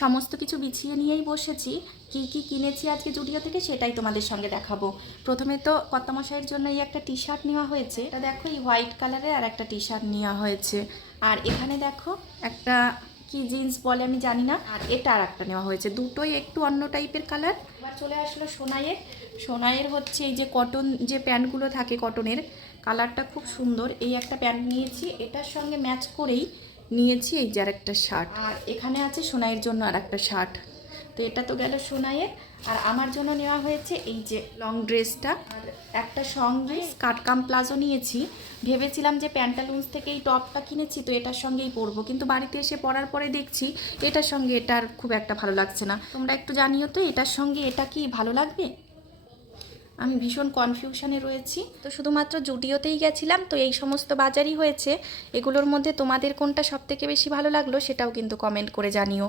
সমস্ত কিছু বিছিয়ে নিয়েই বসেছি। কি কি কিনেছি আজকে জুডিও থেকে সেটাই তোমাদের সঙ্গে দেখাবো। প্রথমে তো কর্তামশাইয়ের জন্য এই একটা টি শার্ট নেওয়া হয়েছে, এটা দেখো এই হোয়াইট কালারের, আর একটা টি শার্ট নেওয়া হয়েছে। আর এখানে দেখো একটা কি জিন্স বলে আমি জানি না, আর এটা আর একটা নেওয়া হয়েছে, দুটোই একটু অন্য টাইপের কালার। এবার চলে আসলো সোনাইয়ের। সোনাইয়ের হচ্ছে এই যে কটন যে প্যান্টগুলো থাকে কটনের, কালারটা খুব সুন্দর। এই একটা প্যান্ট নিয়েছি, এটার সঙ্গে ম্যাচ করেই নিয়েছি এই যে আর একটা শার্ট। আর এখানে আছে সোনাইয়ের জন্য আর একটা শার্ট। তো এটা তো গেল সোনাইয়ের। আর আমার জন্য নেওয়া হয়েছে এই যে লং ড্রেসটা, আর একটা সঙ্গে কাটকাম প্লাজো নিয়েছি। ভেবেছিলাম যে প্যান্টালুন্স থেকে এই টপটা কিনেছি তো এটার সঙ্গেই পরবো, কিন্তু বাড়িতে এসে পরার পরে দেখছি এটার সঙ্গে এটার খুব একটা ভালো লাগছে না। তোমরা একটু জানিও তো এটার সঙ্গে এটা কি ভালো লাগবে। আমি ভীষণ কনফিউশনে রয়েছি। তো শুধুমাত্র জুডিওতেই গেছিলাম, তো এই সমস্ত বাজারই হয়েছে। এগুলোর মধ্যে তোমাদের কোনটা সবথেকে বেশি ভালো লাগলো সেটাও কিন্তু কমেন্ট করে জানিও।